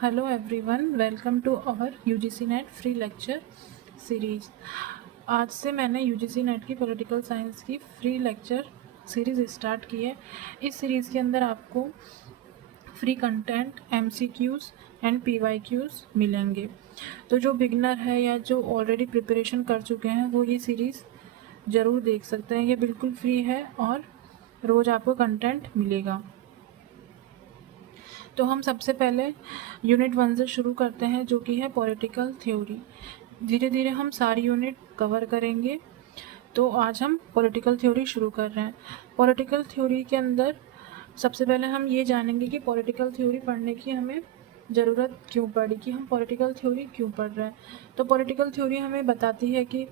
Hello everyone, welcome to our UGC net free lecture series. आज से मैंने UGC net की पॉलिटिकल साइंस की फ्री लेक्चर सीरीज़ स्टार्ट की है। इस सीरीज़ के अंदर आपको free content, MCQs and PYQs मिलेंगे। तो जो बिगनर है या जो ऑलरेडी प्रिपरेशन कर चुके हैं वो ये सीरीज़ ज़रूर देख सकते हैं। ये बिल्कुल फ्री है और रोज़ आपको कंटेंट मिलेगा। तो हम सबसे पहले यूनिट 1 से शुरू करते हैं, जो कि है पॉलिटिकल थ्योरी। धीरे धीरे हम सारी यूनिट कवर करेंगे। तो आज हम पॉलिटिकल थ्योरी शुरू कर रहे हैं। पॉलिटिकल थ्योरी के अंदर सबसे पहले हम ये जानेंगे कि पॉलिटिकल थ्योरी पढ़ने की हमें ज़रूरत क्यों पड़ी, कि हम पॉलिटिकल थ्योरी क्यों पढ़ रहे हैं। तो पॉलिटिकल थ्योरी हमें बताती है कि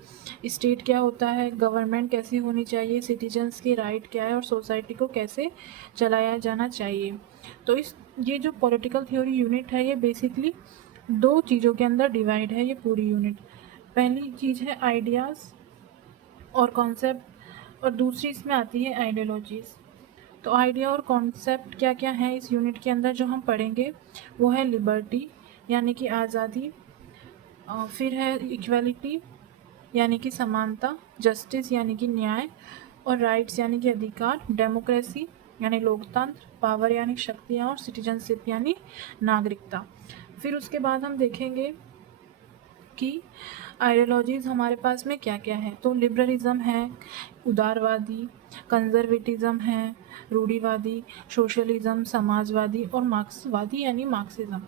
स्टेट क्या होता है, गवर्नमेंट कैसी होनी चाहिए, सिटीजन्स की राइट क्या है और सोसाइटी को कैसे चलाया जाना चाहिए। तो ये जो पॉलिटिकल थ्योरी यूनिट है, ये बेसिकली दो चीज़ों के अंदर डिवाइड है ये पूरी यूनिट। पहली चीज़ है आइडियाज़ और कॉन्सेप्ट, और दूसरी इसमें आती है आइडियोलॉजीज़। तो आइडिया और कॉन्सेप्ट क्या क्या है इस यूनिट के अंदर जो हम पढ़ेंगे, वो है लिबर्टी यानी कि आज़ादी, फिर है इक्वालिटी यानी कि समानता, जस्टिस यानी कि न्याय, और राइट्स यानी कि अधिकार, डेमोक्रेसी यानी लोकतंत्र, पावर यानी शक्तियाँ, और सिटीजनशिप यानी नागरिकता। फिर उसके बाद हम देखेंगे कि आइडियोलॉजीज़ हमारे पास में क्या क्या है। तो लिबरलिज्म है, उदारवादी, कंजर्वेटिज्म है, रूढ़िवादी, सोशलिज्म, समाजवादी, और मार्क्सवादी यानी मार्क्सिज्म।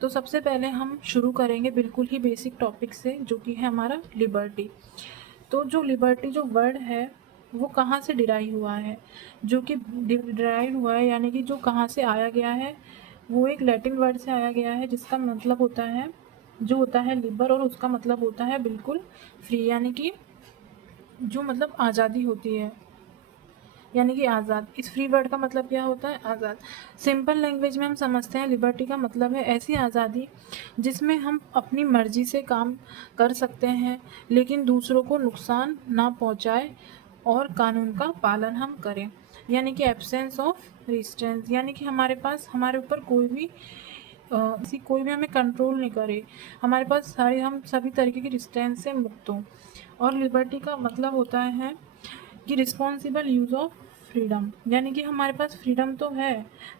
तो सबसे पहले हम शुरू करेंगे बिल्कुल ही बेसिक टॉपिक से, जो कि है हमारा लिबर्टी। तो जो लिबर्टी जो वर्ड है वो कहाँ से डिराइव हुआ है, जो कि डिराइव हुआ है यानी कि जो कहाँ से आया गया है, वो एक लैटिन वर्ड से आया गया है, जिसका मतलब होता है, जो होता है लिबर, और उसका मतलब होता है बिल्कुल फ्री, यानी कि जो मतलब आज़ादी होती है, यानी कि आज़ाद। इस फ्री वर्ड का मतलब क्या होता है, आज़ाद। सिंपल लैंग्वेज में हम समझते हैं लिबर्टी का मतलब है ऐसी आज़ादी जिसमें हम अपनी मर्जी से काम कर सकते हैं, लेकिन दूसरों को नुकसान ना पहुंचाए, और कानून का पालन हम करें, यानी कि एब्सेंस ऑफ रिस्ट्रेंस, यानी कि हमारे पास हमारे ऊपर कोई भी हमें कंट्रोल नहीं करे, हमारे पास हम सभी तरीके की रिस्ट्रेंस से मुक्त हों। और लिबर्टी का मतलब होता है कि रिस्पॉन्सिबल यूज़ ऑफ फ्रीडम, यानी कि हमारे पास फ्रीडम तो है,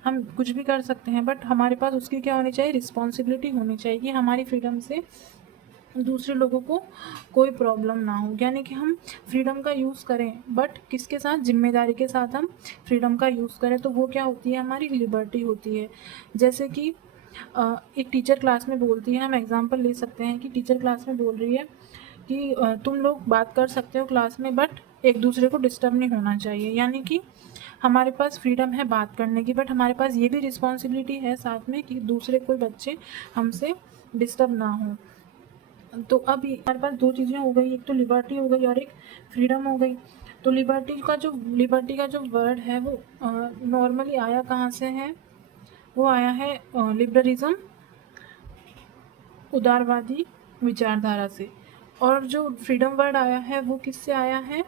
हम कुछ भी कर सकते हैं, बट हमारे पास उसकी क्या होनी चाहिए, रिस्पॉन्सिबिलिटी होनी चाहिए कि हमारी फ्रीडम से दूसरे लोगों को कोई प्रॉब्लम ना हो। यानी कि हम फ्रीडम का यूज़ करें, बट किसके साथ, जिम्मेदारी के साथ हम फ्रीडम का यूज़ करें। तो वो क्या होती है, हमारी लिबर्टी होती है। जैसे कि एक टीचर क्लास में बोलती है, हम एग्जांपल ले सकते हैं कि टीचर क्लास में बोल रही है कि तुम लोग बात कर सकते हो क्लास में, बट एक दूसरे को डिस्टर्ब नहीं होना चाहिए। यानी कि हमारे पास फ्रीडम है बात करने की, बट हमारे पास ये भी रिस्पॉन्सिबिलिटी है साथ में कि दूसरे कोई बच्चे हमसे डिस्टर्ब ना हो। तो अब हमारे पास दो चीज़ें हो गई, एक तो लिबर्टी हो गई और एक फ्रीडम हो गई। तो लिबर्टी का जो वर्ड है वो नॉर्मली आया कहाँ से है, वो आया है लिबरलिज्म, उदारवादी विचारधारा से। और जो फ्रीडम वर्ड आया है वो किससे आया है,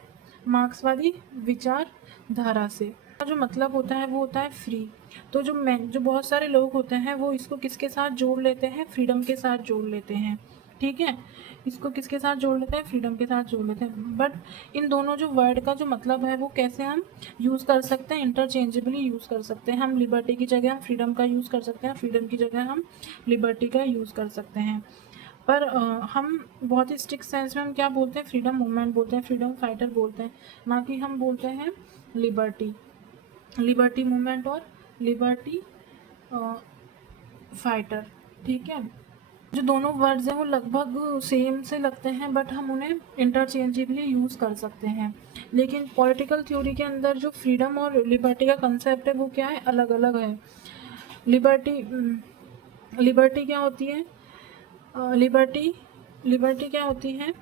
मार्क्सवादी विचारधारा से। जो मतलब होता है वो होता है फ्री। तो जो बहुत सारे लोग होते हैं वो इसको किसके साथ जोड़ लेते हैं, फ्रीडम के साथ जोड़ लेते हैं। ठीक है, इसको किसके साथ जोड़ लेते हैं, फ्रीडम के साथ जोड़ लेते हैं। बट इन दोनों जो वर्ड का जो मतलब है वो कैसे हम यूज़ कर सकते हैं, इंटरचेंजेबली यूज़ कर सकते हैं। हम लिबर्टी की जगह हम फ्रीडम का यूज़ कर सकते हैं, फ्रीडम की जगह हम लिबर्टी का यूज़ कर सकते हैं। पर हम बहुत ही स्ट्रिक्ट सेंस में हम क्या बोलते हैं, फ्रीडम मूवमेंट बोलते हैं, फ्रीडम फाइटर बोलते हैं, ना कि हम बोलते हैं लिबर्टी मूवमेंट और लिबर्टी फाइटर। ठीक है, जो दोनों वर्ड्स हैं वो लगभग सेम से लगते हैं, बट हम उन्हें इंटरचेंजेबली यूज़ कर सकते हैं। लेकिन पॉलिटिकल थ्योरी के अंदर जो फ्रीडम और लिबर्टी का कंसेप्ट है वो क्या है, अलग अलग है। लिबर्टी लिबर्टी क्या होती है, लिबर्टी लिबर्टी क्या होती है,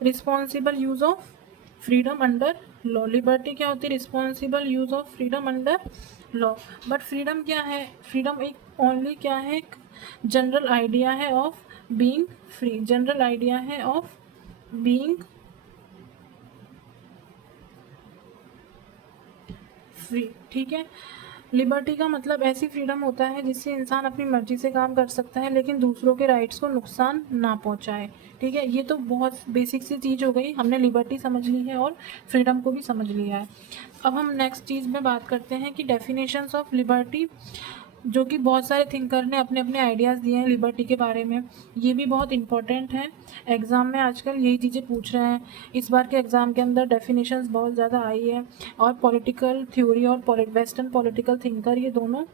responsible use of freedom under law. Liberty क्या होती है, responsible use of freedom under law. But freedom क्या है, फ्रीडम एक ओनली क्या है, एक जनरल आइडिया है of being free, general idea है ऑफ बीइंग फ्री। ठीक है, लिबर्टी का मतलब ऐसी फ्रीडम होता है जिससे इंसान अपनी मर्जी से काम कर सकता है लेकिन दूसरों के राइट्स को नुकसान ना पहुंचाए। ठीक है, ये तो बहुत बेसिक सी चीज़ हो गई, हमने लिबर्टी समझ ली है और फ्रीडम को भी समझ लिया है। अब हम नेक्स्ट चीज़ में बात करते हैं कि डेफिनेशंस ऑफ लिबर्टी, जो कि बहुत सारे थिंकर ने अपने अपने आइडियाज़ दिए हैं लिबर्टी के बारे में। ये भी बहुत इंपॉर्टेंट है, एग्ज़ाम में आजकल यही चीज़ें पूछ रहे हैं। इस बार के एग्ज़ाम के अंदर डेफिनेशंस बहुत ज़्यादा आई है और पॉलिटिकल थ्योरी और वेस्टर्न पॉलिटिकल थिंकर, ये दोनों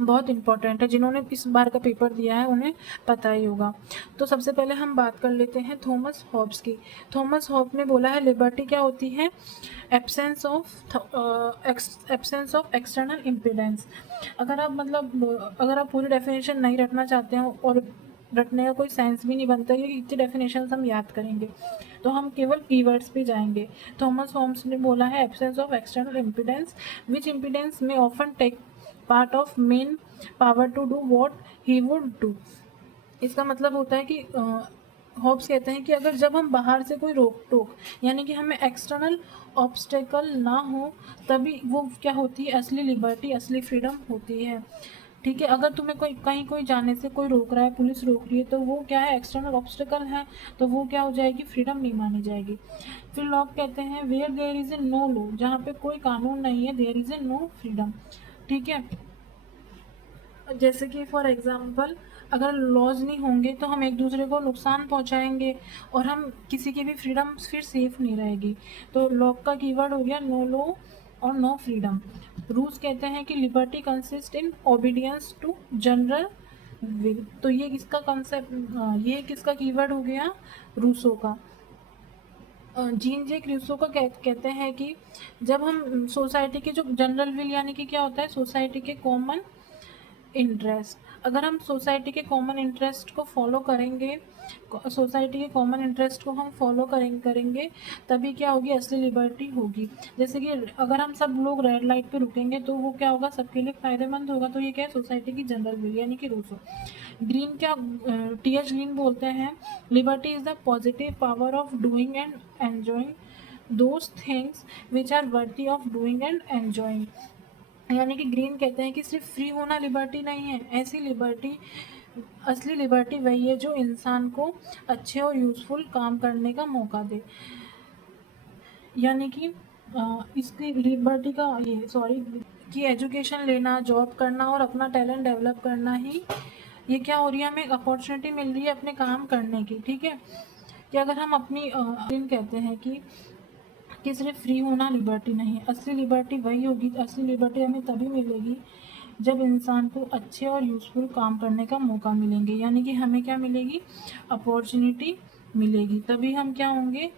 बहुत इंपॉर्टेंट है। जिन्होंने इस बार का पेपर दिया है उन्हें पता ही होगा। तो सबसे पहले हम बात कर लेते हैं थॉमस हॉब्स की। थॉमस हॉब्स ने बोला है लिबर्टी क्या होती है, एब्सेंस ऑफ एक्सटर्नल इम्पिडेंस। अगर आप पूरी डेफिनेशन नहीं रटना चाहते हो और रटने का कोई सेंस भी नहीं बनता क्योंकि इतनी डेफिनेशन हम याद करेंगे, तो हम केवल कीवर्ड्स पे जाएंगे। थॉमस हॉब्स ने बोला है absence of external impedance which impedance में often take part of men power to do what he would do. इसका मतलब होता है कि हॉब्स कहते हैं कि अगर जब हम बाहर से कोई रोक टोक, यानी कि हमें एक्सटर्नल ऑब्स्टेकल ना हो, तभी वो क्या होती है, असली लिबर्टी, असली फ्रीडम होती है। ठीक है, अगर तुम्हें कहीं कोई जाने से कोई रोक रहा है, पुलिस रोक रही है, तो वो क्या है, एक्सटर्नल ऑब्स्टेकल है, तो वो क्या हो जाएगी, फ्रीडम नहीं मानी जाएगी। फिर लॉक कहते हैं where there is a no law, जहाँ पे कोई कानून नहीं है, there is a no freedom. ठीक है, जैसे कि फॉर एग्जांपल अगर लॉज नहीं होंगे तो हम एक दूसरे को नुकसान पहुंचाएंगे और हम किसी की भी फ्रीडम फिर सेफ नहीं रहेगी। तो लॉक का कीवर्ड हो गया नो लॉ और नो फ्रीडम। रूल्स कहते हैं कि liberty consist in obedience to general will. तो ये किसका कंसेप्ट, ये किसका कीवर्ड हो गया, रूसो का। जीन जे क्रूसो का कहते हैं कि जब हम सोसाइटी के जो जनरल विल, यानी कि क्या होता है, सोसाइटी के कॉमन इंटरेस्ट, अगर हम सोसाइटी के कॉमन इंटरेस्ट को फॉलो करेंगे, सोसाइटी के कॉमन इंटरेस्ट को हम फॉलो करेंगे, तभी क्या होगी, असली लिबर्टी होगी। जैसे कि अगर हम सब लोग रेड लाइट पे रुकेंगे तो वो क्या होगा, सबके लिए फ़ायदेमंद होगा। तो ये क्या है, सोसाइटी की जनरल विल, यानी कि रूसो। ग्रीन क्या, टी.एच. ग्रीन बोलते हैं liberty is the positive power of doing and enjoying those things which are worthy of doing and enjoying. यानी कि ग्रीन कहते हैं कि सिर्फ फ्री होना लिबर्टी नहीं है, ऐसी लिबर्टी, असली लिबर्टी वही है जो इंसान को अच्छे और यूज़फुल काम करने का मौका दे। यानी कि इसकी लिबर्टी का ये सॉरी कि एजुकेशन लेना, जॉब करना और अपना टैलेंट डेवलप करना ही, ये क्या हो रही है, हमें अपॉर्चुनिटी मिल रही है अपने काम करने की। ठीक है, कि अगर हम अपनी कहते हैं कि सिर्फ फ्री होना लिबर्टी नहीं है, असली लिबर्टी वही होगी, असली लिबर्टी हमें तभी मिलेगी जब इंसान को अच्छे और यूज़फुल काम करने का मौका मिलेंगे। यानी कि हमें क्या मिलेगी, अपॉर्चुनिटी मिलेगी, तभी हम क्या होंगे,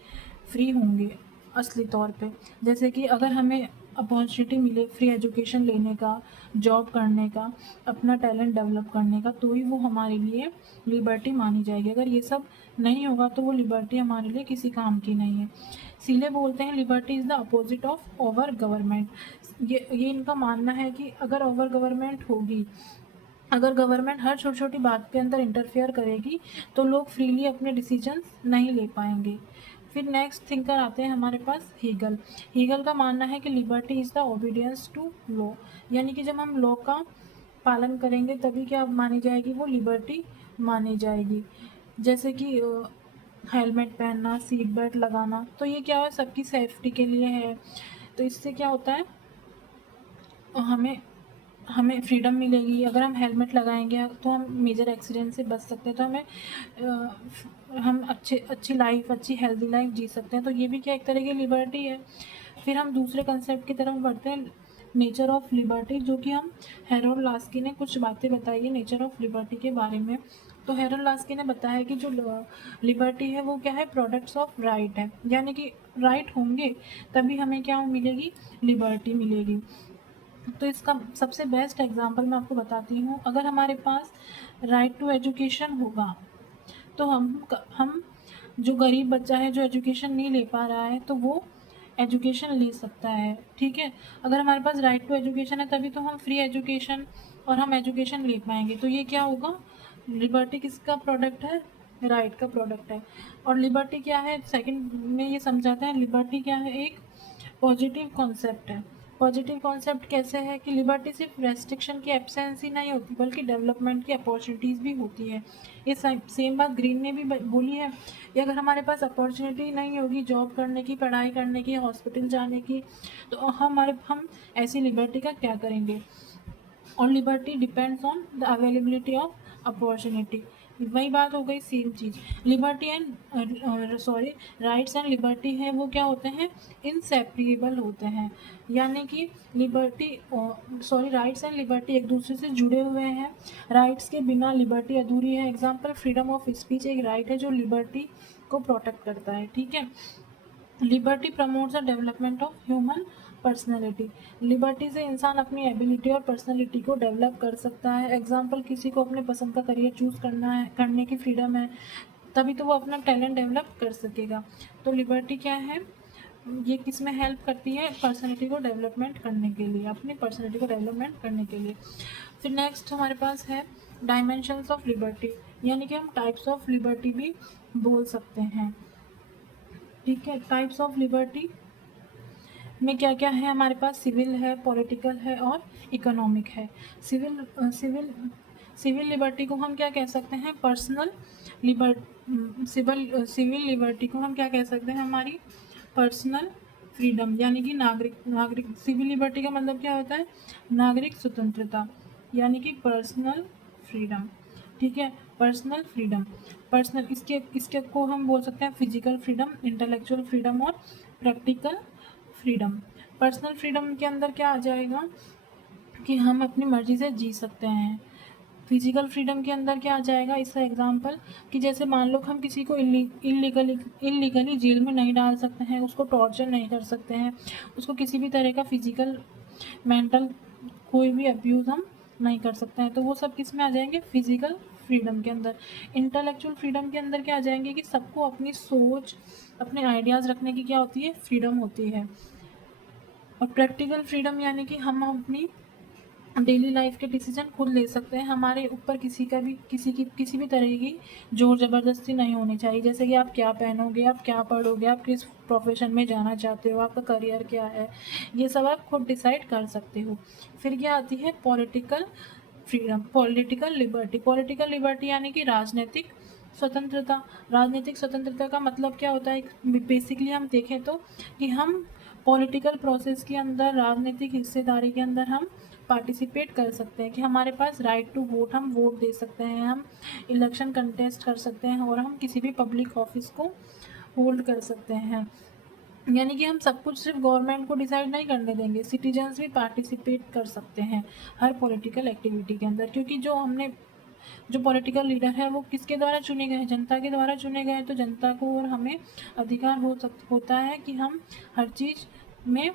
फ्री होंगे असली तौर पे। जैसे कि अगर हमें अपॉर्चुनिटी मिले फ्री एजुकेशन लेने का, जॉब करने का, अपना टैलेंट डेवलप करने का, तो ही वो हमारे लिए लिबर्टी मानी जाएगी। अगर ये सब नहीं होगा तो वो लिबर्टी हमारे लिए किसी काम की नहीं है। सीले बोलते हैं liberty is the opposite of over government. ये इनका मानना है कि अगर ओवर गवर्नमेंट होगी, अगर गवर्नमेंट हर छोटी छोटी बात के अंदर इंटरफेयर करेगी तो लोग फ्रीली अपने डिसीजंस नहीं ले पाएंगे। फिर नेक्स्ट थिंकर आते हैं हमारे पास हीगल। हीगल का मानना है कि liberty is the obedience to law, यानी कि जब हम लॉ का पालन करेंगे तभी क्या मानी जाएगी, वो लिबर्टी मानी जाएगी। जैसे कि हेलमेट पहनना, सीट बेल्ट लगाना, तो ये क्या है, सबकी सेफ्टी के लिए है। तो इससे क्या होता है, हमें हमें फ्रीडम मिलेगी। अगर हम हेलमेट लगाएंगे तो हम मेजर एक्सीडेंट से बच सकते हैं, तो हम अच्छी लाइफ, अच्छी हेल्दी लाइफ जी सकते हैं। तो ये भी क्या एक तरह की लिबर्टी है। फिर हम दूसरे कंसेप्ट की तरफ बढ़ते हैं, नेचर ऑफ लिबर्टी, जो कि हम हेरोल्ड लास्की ने कुछ बातें बताई है नेचर ऑफ लिबर्टी के बारे में। तो हेरोल्ड लास्की ने बताया कि जो लिबर्टी है वो क्या है, प्रोडक्ट्स ऑफ राइट है, यानी कि राइट होंगे तभी हमें क्या मिलेगी, लिबर्टी मिलेगी। तो इसका सबसे बेस्ट एग्जांपल मैं आपको बताती हूँ। अगर हमारे पास राइट टू एजुकेशन होगा तो हम जो गरीब बच्चा है जो एजुकेशन नहीं ले पा रहा है तो वो एजुकेशन ले सकता है। ठीक है, अगर हमारे पास राइट टू एजुकेशन है तभी तो हम फ्री एजुकेशन और हम एजुकेशन ले पाएंगे। तो ये क्या होगा, लिबर्टी किसका प्रोडक्ट है, राइट का प्रोडक्ट है। और लिबर्टी क्या है, सेकंड में ये समझाते हैं, लिबर्टी क्या है, एक पॉजिटिव कॉन्सेप्ट है। पॉजिटिव कॉन्सेप्ट कैसे है कि लिबर्टी सिर्फ रेस्ट्रिक्शन की एब्सेंस ही नहीं होती बल्कि डेवलपमेंट की अपॉर्चुनिटीज़ भी होती है। ये सेम बात ग्रीन ने भी बोली है कि अगर हमारे पास अपॉर्चुनिटी नहीं होगी जॉब करने की, पढ़ाई करने की, हॉस्पिटल जाने की, तो हम ऐसी लिबर्टी का क्या करेंगे। और liberty depends on the availability of opportunity. वही बात हो गई, same cheese. Liberty and rights and liberty है वो क्या होते हैं, इनसेपरेबल होते हैं। यानी कि राइट्स एंड लिबर्टी एक दूसरे से जुड़े हुए हैं। राइट्स के बिना लिबर्टी अधूरी है। एग्जाम्पल, फ्रीडम ऑफ स्पीच एक राइट है जो लिबर्टी को प्रोटेक्ट करता है। ठीक है। Liberty promotes the development of human personality. Liberty से इंसान अपनी एबिलिटी और पर्सनैलिटी को डेवलप कर सकता है। एग्जाम्पल, किसी को अपने पसंद का करियर चूज़ करने की फ्रीडम है, तभी तो वो अपना टैलेंट डेवलप कर सकेगा। तो लिबर्टी क्या है, ये किस में हेल्प करती है, पर्सनैलिटी को डेवलपमेंट करने के लिए, अपनी पर्सनैलिटी को डेवलपमेंट करने के लिए। फिर नेक्स्ट हमारे पास है डायमेंशंस ऑफ लिबर्टी, यानी कि हम टाइप्स ऑफ लिबर्टी भी बोल सकते हैं। ठीक है। टाइप्स ऑफ लिबर्टी में क्या क्या है हमारे पास, सिविल है, पॉलिटिकल है और इकोनॉमिक है। सिविल लिबर्टी को हम क्या कह सकते हैं, पर्सनल सिविल लिबर्टी को हम क्या कह सकते हैं, हमारी पर्सनल फ्रीडम, यानी कि नागरिक सिविल लिबर्टी का मतलब क्या होता है, नागरिक स्वतंत्रता, यानी कि पर्सनल फ्रीडम। ठीक है। पर्सनल फ्रीडम, पर्सनल इसके को हम बोल सकते हैं फिजिकल फ्रीडम, इंटेलेक्चुअल फ्रीडम और प्रैक्टिकल फ्रीडम। पर्सनल फ्रीडम के अंदर क्या आ जाएगा कि हम अपनी मर्जी से जी सकते हैं। फिजिकल फ्रीडम के अंदर क्या आ जाएगा, इसका एग्जांपल कि जैसे मान लो हम किसी को इलीगली जेल में नहीं डाल सकते हैं, उसको टॉर्चर नहीं कर सकते हैं, उसको किसी भी तरह का फिजिकल मेंटल कोई भी अब्यूज़ हम नहीं कर सकते हैं। तो वो सब किस में आ जाएंगे, फिजिकल फ्रीडम के अंदर। इंटेलेक्चुअल फ्रीडम के अंदर क्या आ जाएंगे कि सबको अपनी सोच, अपने आइडियाज़ रखने की क्या होती है, फ्रीडम होती है। और प्रैक्टिकल फ्रीडम यानी कि हम अपनी डेली लाइफ के डिसीजन खुद ले सकते हैं, हमारे ऊपर किसी भी तरह की जोर ज़बरदस्ती नहीं होनी चाहिए। जैसे कि आप क्या पहनोगे, आप क्या पढ़ोगे, आप किस प्रोफेशन में जाना चाहते हो, आपका करियर क्या है, ये सब आप खुद डिसाइड कर सकते हो। फिर क्या आती है पॉलिटिकल फ्रीडम, पॉलिटिकल लिबर्टी यानी कि राजनीतिक स्वतंत्रता। राजनीतिक स्वतंत्रता का मतलब क्या होता है, बेसिकली हम देखें तो कि हम पॉलिटिकल प्रोसेस के अंदर, राजनीतिक हिस्सेदारी के अंदर हम पार्टिसिपेट कर सकते हैं, कि हमारे पास राइट टू वोट, हम वोट दे सकते हैं, हम इलेक्शन कंटेस्ट कर सकते हैं और हम किसी भी पब्लिक ऑफिस को होल्ड कर सकते हैं। यानी कि हम सब कुछ सिर्फ गवर्नमेंट को डिसाइड नहीं करने देंगे, सिटीजन्स भी पार्टिसिपेट कर सकते हैं हर पॉलिटिकल एक्टिविटी के अंदर। क्योंकि जो पॉलिटिकल लीडर है वो किसके द्वारा चुने गए हैं, जनता के द्वारा चुने गए हैं। तो जनता को और हमें अधिकार होता है कि हम हर चीज़ में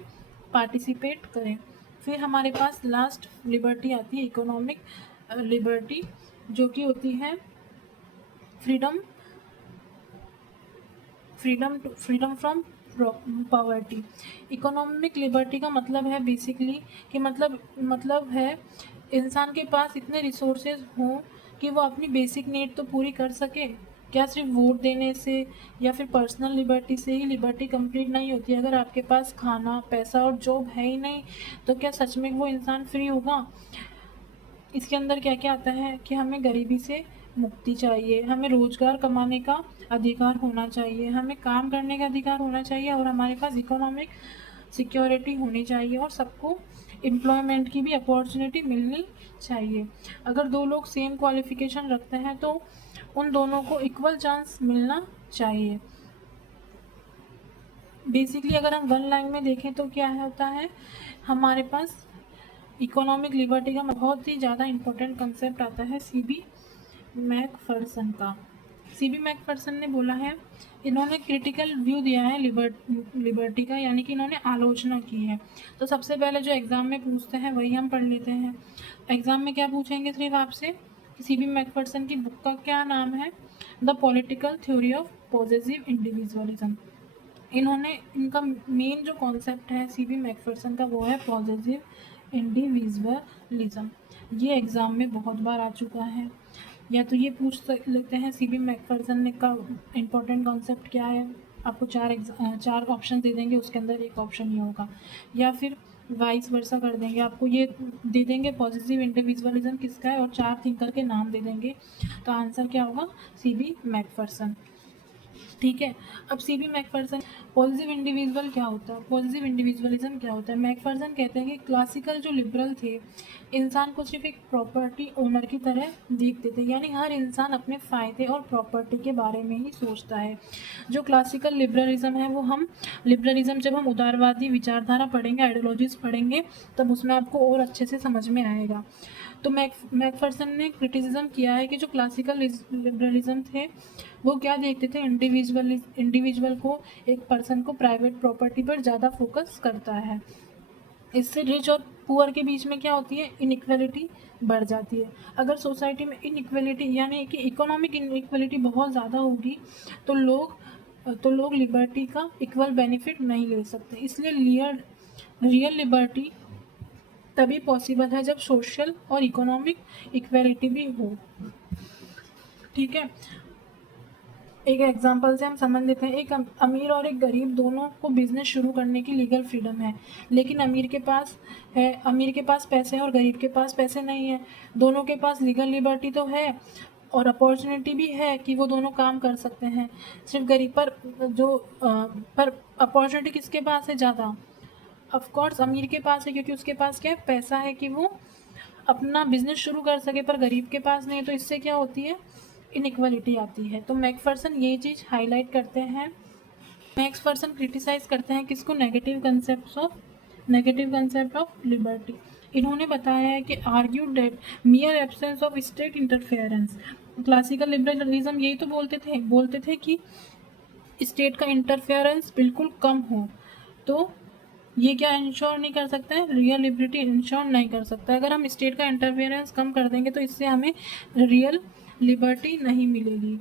पार्टिसिपेट करें। फिर हमारे पास लास्ट लिबर्टी आती है इकोनॉमिक लिबर्टी, जो कि होती है freedom from poverty. Economic liberty का मतलब है बेसिकली कि मतलब है इंसान के पास इतने रिसोर्सेज हों कि वो अपनी बेसिक नीड तो पूरी कर सके। क्या सिर्फ वोट देने से या फिर पर्सनल लिबर्टी से ही लिबर्टी कंप्लीट नहीं होती। अगर आपके पास खाना, पैसा और जॉब है ही नहीं तो क्या सच में वो इंसान फ्री होगा। इसके अंदर क्या क्या आता है कि हमें गरीबी से मुक्ति चाहिए, हमें रोज़गार कमाने का अधिकार होना चाहिए, हमें काम करने का अधिकार होना चाहिए और हमारे पास इकोनॉमिक सिक्योरिटी होनी चाहिए और सबको एम्प्लॉयमेंट की भी अपॉर्चुनिटी मिलनी चाहिए। अगर दो लोग सेम क्वालिफिकेशन रखते हैं तो उन दोनों को इक्वल चांस मिलना चाहिए। बेसिकली अगर हम वन लाइन में देखें तो क्या होता है, हमारे पास इकोनॉमिक लिबर्टी का बहुत ही ज़्यादा इम्पोर्टेंट कंसेप्ट आता है सीबी मैकफर्सन का। सीबी मैकफर्सन ने बोला है, इन्होंने क्रिटिकल व्यू दिया है लिबर्टी का, यानी कि इन्होंने आलोचना की है। तो सबसे पहले जो एग्ज़ाम में पूछते हैं वही हम पढ़ लेते हैं। एग्ज़ाम में क्या पूछेंगे सिर्फ आपसे, सीबी मैकफर्सन की बुक का क्या नाम है, the political theory of positive individualism. इनका मेन जो कॉन्सेप्ट है सीबी मैकफर्सन का वो है पॉजिटिव इंडिविजुअलिज्म। ये एग्ज़ाम में बहुत बार आ चुका है। या तो ये पूछ लेते हैं सीबी मैकफर्सन ने का इम्पोर्टेंट कॉन्सेप्ट क्या है, आपको चार ऑप्शन दे देंगे, उसके अंदर एक ऑप्शन ये होगा। या फिर वाइस वर्सा कर देंगे, आपको ये दे देंगे पॉजिटिव इंडिविजुअलिज्म किसका है और 4 थिंकर के नाम दे देंगे, तो आंसर क्या होगा? CB Macpherson. ठीक है, अब सीबी मैकफर्सन पॉजिटिव इंडिविजुअल क्या होता है, पॉजिटिव इंडिविजुअलिज्म क्या होता है? मैकफर्सन कहते हैं कि क्लासिकल जो लिबरल थे, इंसान को सिर्फ एक प्रॉपर्टी ओनर की तरह देखते थे, यानी हर इंसान अपने फ़ायदे और प्रॉपर्टी के बारे में ही सोचता है। जो क्लासिकल लिबरलिज्म है वो हम लिबरलिज्म जब हम उदारवादी विचारधारा पढ़ेंगे, आइडियोलॉजीज पढ़ेंगे, तब उसमें आपको और अच्छे से समझ में आएगा। तो मैकफर्सन ने क्रिटिसिज्म किया है कि जो क्लासिकल लिबरलिज्म थे वो क्या देखते थे, इंडिविजुअल को, एक पर्सन को प्राइवेट प्रॉपर्टी पर ज़्यादा फोकस करता है। इससे रिच और पुअर के बीच में क्या होती है? इनइक्वलिटी बढ़ जाती है। अगर सोसाइटी में इनइक्वलिटी यानी कि इकोनॉमिक इनइक्वलिटी बहुत ज़्यादा होगी तो लोग लिबर्टी का इक्वल बेनिफिट नहीं ले सकते। इसलिए रियल लिबर्टी तभी पॉसिबल है जब सोशल और इकोनॉमिक इक्वलिटी भी हो। ठीक है, एक एग्जांपल से हम समझ लेते हैं। एक अमीर और एक गरीब दोनों को बिजनेस शुरू करने की लीगल फ्रीडम है, लेकिन अमीर के पास पैसे हैं और गरीब के पास पैसे नहीं है। दोनों के पास लीगल लिबर्टी तो है और अपॉर्चुनिटी भी है कि वो दोनों काम कर सकते हैं। सिर्फ गरीब पर अपॉर्चुनिटी किसके पास है ज़्यादा? ऑफ कोर्स अमीर के पास है, क्योंकि उसके पास क्या है? पैसा है कि वो अपना बिजनेस शुरू कर सके, पर गरीब के पास नहीं है। तो इससे क्या होती है? इनइक्वालिटी आती है। तो मैकफर्सन ये चीज़ हाईलाइट करते हैं। मैकफर्सन क्रिटिसाइज करते हैं किसको? Negative concept of liberty. इन्होंने बताया है कि argued that मियर absence of state interference, classical liberalism यही तो बोलते थे कि स्टेट का इंटरफेरेंस बिल्कुल कम हो, तो ये क्या इंश्योर नहीं कर सकता है? रियल लिबर्टी इंश्योर नहीं कर सकता। अगर हम स्टेट का इंटरफेरेंस कम कर देंगे तो इससे हमें रियल लिबर्टी नहीं मिलेगी।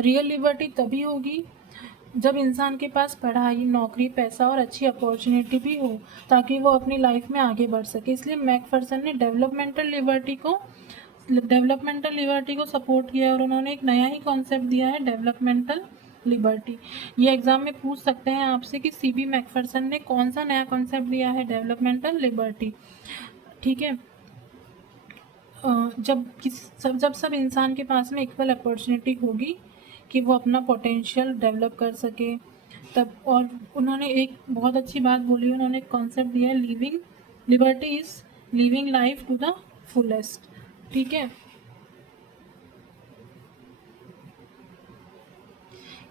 रियल लिबर्टी तभी होगी जब इंसान के पास पढ़ाई, नौकरी, पैसा और अच्छी अपॉर्चुनिटी भी हो, ताकि वो अपनी लाइफ में आगे बढ़ सके। इसलिए मैकफर्सन ने डेवलपमेंटल लिबर्टी को सपोर्ट किया और उन्होंने एक नया ही कॉन्सेप्ट दिया है, डेवलपमेंटल लिबर्टी। ये एग्जाम में पूछ सकते हैं आपसे कि सीबी मैकफर्सन ने कौन सा नया कॉन्सेप्ट दिया है, डेवलपमेंटल लिबर्टी। ठीक है, जब सब इंसान के पास में इक्वल अपॉर्चुनिटी होगी कि वो अपना पोटेंशियल डेवलप कर सके तब। और उन्होंने एक बहुत अच्छी बात बोली, उन्होंने एक कॉन्सेप्ट दिया है, liberty is living life to the fullest. ठीक है,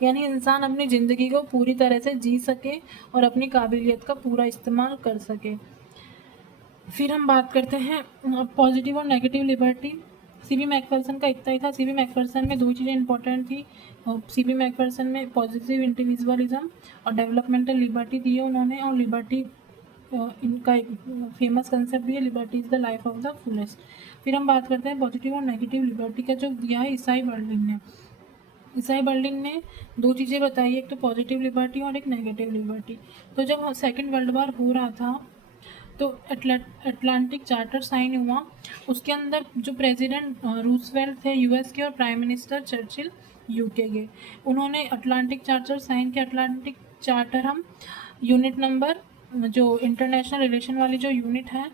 यानी इंसान अपनी ज़िंदगी को पूरी तरह से जी सके और अपनी काबिलियत का पूरा इस्तेमाल कर सके। फिर हम बात करते हैं पॉजिटिव और नेगेटिव लिबर्टी। सीबी मैकफर्सन का इतना ही था। सीबी मैकफर्सन में दो चीज़ें इंपॉर्टेंट थी। सीबी मैकफर्सन में पॉजिटिव इंडिविजुअलिज्म और डेवलपमेंटल लिबर्टी दी है उन्होंने, और लिबर्टी इनका एक फेमस कंसेप्ट भी है, liberty is the life of the fullest. फिर हम बात करते हैं पॉजिटिव और नेगेटिव लिबर्टी का जो दिया है ईसाई बर्लिन ने। ईसाई बर्लिन ने दो चीज़ें बताई, एक तो पॉजिटिव लिबर्टी और एक नेगेटिव लिबर्टी। तो जब सेकेंड वर्ल्ड वॉर हो रहा था तो अटलांटिक चार्टर साइन हुआ। उसके अंदर जो प्रेसिडेंट रूजवेल्ट थे यूएस के और प्राइम मिनिस्टर चर्चिल यूके के, उन्होंने अटलांटिक चार्टर साइन किया। अटलांटिक चार्टर हम यूनिट नंबर जो इंटरनेशनल रिलेशन वाली जो यूनिट है,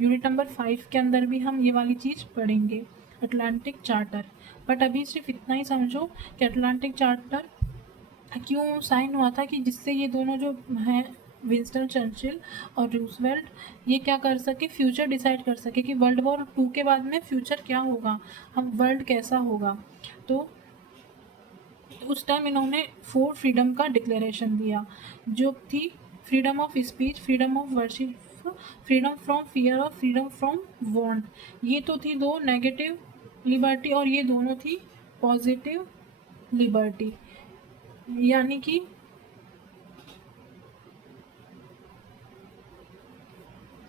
यूनिट नंबर 5 के अंदर भी हम ये वाली चीज़ पढ़ेंगे, अटलांटिक चार्टर। बट अभी सिर्फ इतना ही समझो कि अटलांटिक चार्टर क्यों साइन हुआ था, कि जिससे ये दोनों जो हैं विंस्टन चर्चिल और रूजवेल्ट, ये क्या कर सके, फ्यूचर डिसाइड कर सके कि वर्ल्ड वॉर 2 के बाद में फ्यूचर क्या होगा, हम वर्ल्ड कैसा होगा। तो उस टाइम इन्होंने 4 फ्रीडम का डिक्लेरेशन दिया, जो थी freedom of speech, freedom of worship, freedom from fear और फ्रीडम फ्रॉम वांट। ये तो थी दो नेगेटिव लिबर्टी और ये दोनों थी पॉजिटिव लिबर्टी। यानी कि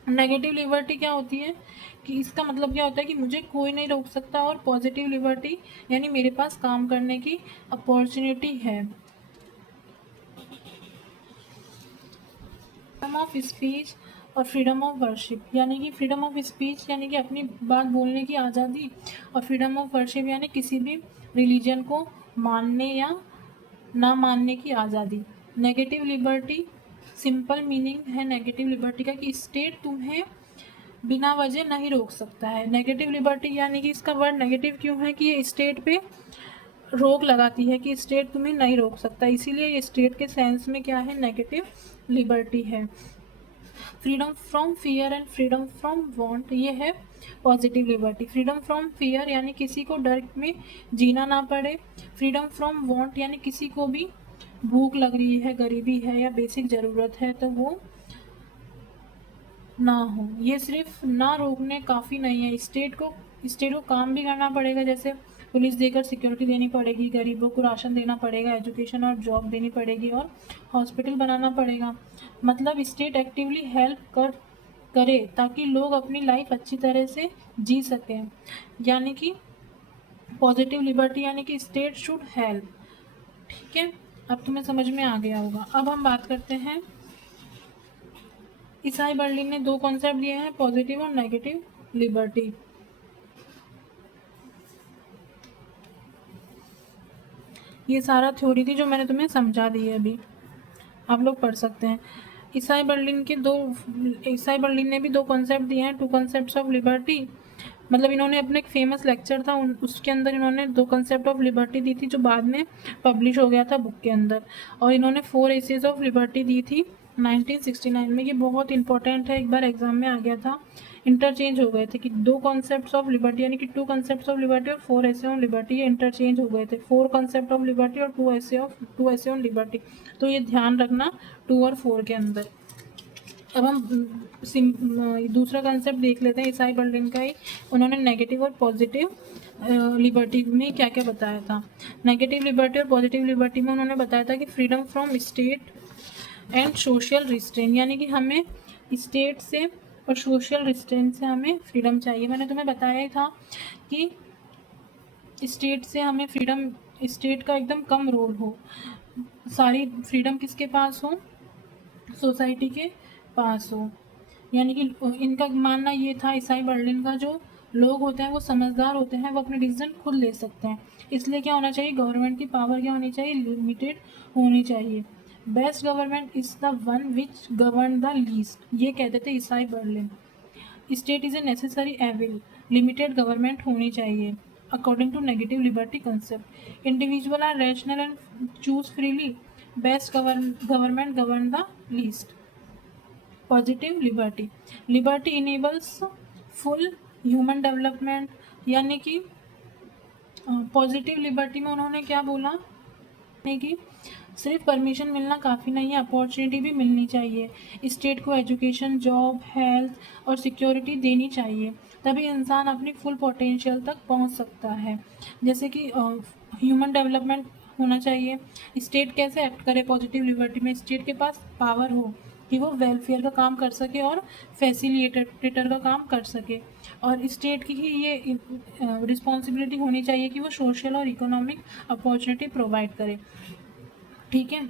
नेगेटिव लिबर्टी क्या होती है, कि इसका मतलब क्या होता है कि मुझे कोई नहीं रोक सकता, और पॉजिटिव लिबर्टी यानी मेरे पास काम करने की अपॉर्चुनिटी है। फ्रीडम ऑफ स्पीच और फ्रीडम ऑफ वर्शिप, यानी कि फ्रीडम ऑफ स्पीच यानी कि अपनी बात बोलने की आज़ादी, और फ्रीडम ऑफ वर्शिप यानी किसी भी रिलीजन को मानने या ना मानने की आज़ादी। नेगेटिव लिबर्टी, सिंपल मीनिंग है नेगेटिव लिबर्टी का कि स्टेट तुम्हें बिना वजह नहीं रोक सकता है। नेगेटिव लिबर्टी यानी कि इसका वर्ड नेगेटिव क्यों है कि ये स्टेट पे रोक लगाती है कि स्टेट तुम्हें नहीं रोक सकता, इसीलिए ये स्टेट के सेंस में क्या है, नेगेटिव लिबर्टी है। Freedom from fear and freedom from want, ये है positive liberty. Freedom from fear यानी किसी को डर में जीना ना पड़े। फ्रीडम फ्रॉम वांट यानी किसी को भी भूख लग रही है, गरीबी है या बेसिक ज़रूरत है तो वो ना हो। ये सिर्फ ना रोकने काफ़ी नहीं है, स्टेट को काम भी करना पड़ेगा, जैसे पुलिस देकर सिक्योरिटी देनी पड़ेगी, गरीबों को राशन देना पड़ेगा, एजुकेशन और जॉब देनी पड़ेगी और हॉस्पिटल बनाना पड़ेगा। मतलब स्टेट एक्टिवली हेल्प करे ताकि लोग अपनी लाइफ अच्छी तरह से जी सकें। यानी कि पॉजिटिव लिबर्टी यानी कि स्टेट शुड हेल्प। ठीक है, अब तुम्हें समझ में आ गया होगा। अब हम बात करते हैं, ईसाई बर्लिन ने दो कॉन्सेप्ट दिए हैं, पॉजिटिव और नेगेटिव लिबर्टी। ये सारा थ्योरी थी जो मैंने तुम्हें समझा दी है, अभी आप लोग पढ़ सकते हैं। ईसाई बर्लिन ने भी दो कॉन्सेप्ट दिए हैं, टू कॉन्सेप्ट्स ऑफ लिबर्टी। मतलब इन्होंने अपने एक फेमस लेक्चर था उसके अंदर इन्होंने दो कॉन्सेप्ट ऑफ लिबर्टी दी थी जो बाद में पब्लिश हो गया था बुक के अंदर, और इन्होंने 4 एसेज ऑफ लिबर्टी दी थी 1969 में। ये बहुत इंपॉर्टेंट है, एक बार एग्जाम में आ गया था, इंटरचेंज हो गए थे कि दो कॉन्सेप्ट्स ऑफ लिबर्टी यानी कि 2 कॉन्सेप्ट्स ऑफ लिबर्टी और 4 एसे ऑन लिबर्टी, ये इंटरचेंज हो गए थे, 4 कॉन्सेप्ट ऑफ लिबर्टी और 2 एसे ऑन लिबर्टी। तो ये ध्यान रखना 2 और 4 के अंदर। अब हम दूसरा कंसेप्ट देख लेते हैं ईसाई बर्लिन का ही। उन्होंने नेगेटिव और पॉजिटिव लिबर्टी में क्या क्या बताया था। नेगेटिव लिबर्टी और पॉजिटिव लिबर्टी में उन्होंने बताया था कि freedom from state and social restrain, यानी कि हमें स्टेट से और सोशल रिस्ट्रेन से हमें फ्रीडम चाहिए। मैंने तुम्हें बताया ही था कि स्टेट से हमें फ्रीडम, स्टेट का एकदम कम रोल हो, सारी फ्रीडम किसके पास हो, सोसाइटी के पास हो। यानी कि इनका मानना ये था ईसाई बर्लिन का, जो लोग होते हैं वो समझदार होते हैं, वो अपने डिसीजन खुद ले सकते हैं। इसलिए क्या होना चाहिए, गवर्नमेंट की पावर क्या होनी चाहिए, लिमिटेड होनी चाहिए। Best government is the one which govern the least, ये कहते थे Isaiah Berlin. State is a necessary evil, limited government होनी चाहिए according to negative liberty concept. Individual are rational and choose freely, best government govern the least. Positive liberty, liberty enables full human development, यानी कि positive liberty में उन्होंने क्या बोला, यानी कि सिर्फ परमिशन मिलना काफ़ी नहीं है, अपॉर्चुनिटी भी मिलनी चाहिए। स्टेट को एजुकेशन, जॉब, हेल्थ और सिक्योरिटी देनी चाहिए, तभी इंसान अपनी फुल पोटेंशियल तक पहुंच सकता है। जैसे कि ह्यूमन डेवलपमेंट होना चाहिए। स्टेट कैसे एक्ट करे पॉजिटिव लिबर्टी में, स्टेट के पास पावर हो कि वो वेलफेयर का काम कर सके और फैसिलिटेटर का काम कर सके, और स्टेट की ही ये रिस्पॉन्सिबिलिटी होनी चाहिए कि वो सोशल और इकोनॉमिक अपॉर्चुनिटी प्रोवाइड करे। ठीक है,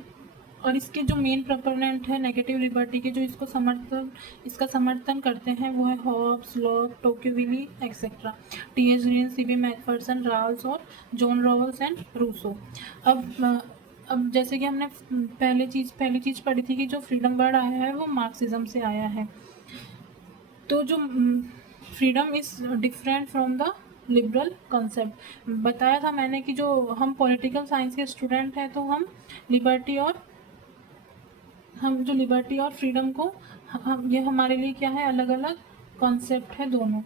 और इसके जो मेन प्रोपोनेंट है नेगेटिव लिबर्टी के, जो इसका समर्थन करते हैं वो है Hobbes, Locke, Tocqueville etcetera, T H. Green, C B. Macpherson, Rawls और जॉन रॉवल्स एंड रूसो। अब जैसे कि हमने पहली चीज़ पढ़ी थी कि जो फ्रीडम वर्ड आया है वो मार्क्सिज्म से आया है। तो जो freedom is different from the liberal concept, बताया था मैंने कि जो हम पॉलिटिकल साइंस के स्टूडेंट हैं तो हम लिबर्टी और फ्रीडम को ये हमारे लिए क्या है, अलग अलग कॉन्सेप्ट है दोनों।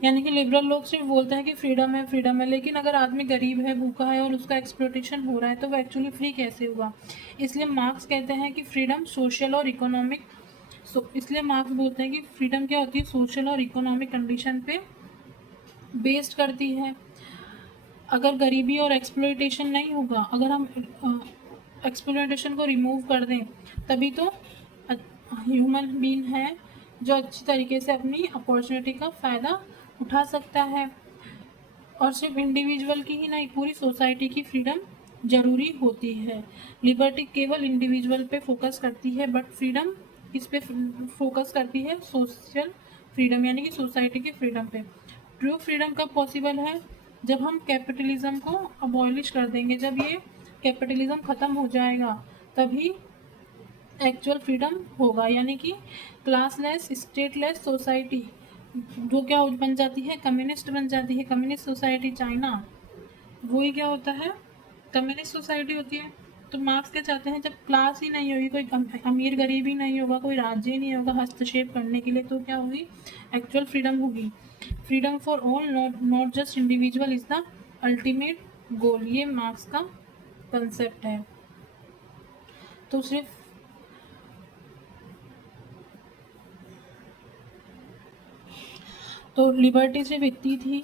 यानी कि लिबरल लोग सिर्फ बोलते हैं कि फ्रीडम है, लेकिन अगर आदमी गरीब है, भूखा है और उसका एक्सप्लॉयटेशन हो रहा है तो वो एक्चुअली फ्री कैसे हुआ। इसलिए मार्क्स कहते हैं कि फ्रीडम सोशल और इकोनॉमिक, इसलिए मार्क्स बोलते हैं कि फ्रीडम क्या होती है, सोशल और इकोनॉमिक कंडीशन पे बेस्ड करती है। अगर गरीबी और एक्सप्लॉयटेशन नहीं होगा, अगर हम एक्सप्लॉयटेशन को रिमूव कर दें, तभी तो ह्यूमन बीइंग है जो अच्छी तरीके से अपनी अपॉर्चुनिटी का फ़ायदा उठा सकता है। और सिर्फ इंडिविजुअल की ही नहीं, पूरी सोसाइटी की फ्रीडम ज़रूरी होती है। लिबर्टी केवल इंडिविजुअल पे फोकस करती है, बट फ्रीडम इस पे फोकस करती है सोशल फ्रीडम, यानी कि सोसाइटी की फ्रीडम पे। ट्रू फ्रीडम कब पॉसिबल है, जब हम कैपिटलिज्म को अबॉलिश कर देंगे, जब ये कैपिटलिज्म ख़त्म हो जाएगा तभी एक्चुअल फ्रीडम होगा, यानी कि क्लासलेस स्टेटलेस सोसाइटी जो क्या बन जाती है, कम्युनिस्ट बन जाती है। कम्युनिस्ट सोसाइटी चाइना, वही क्या होता है, कम्युनिस्ट सोसाइटी होती है। तो मार्क्स क्या चाहते हैं, जब क्लास ही नहीं होगी, कोई अमीर गरीब ही नहीं होगा, कोई राज्य ही नहीं होगा हस्तक्षेप करने के लिए, तो क्या होगी, एक्चुअल फ्रीडम होगी। Freedom for all, not just individual is the ultimate goal, ये मार्क्स का कंसेप्ट है। तो सिर्फ तो लिबर्टी सिर्फ इतनी थी।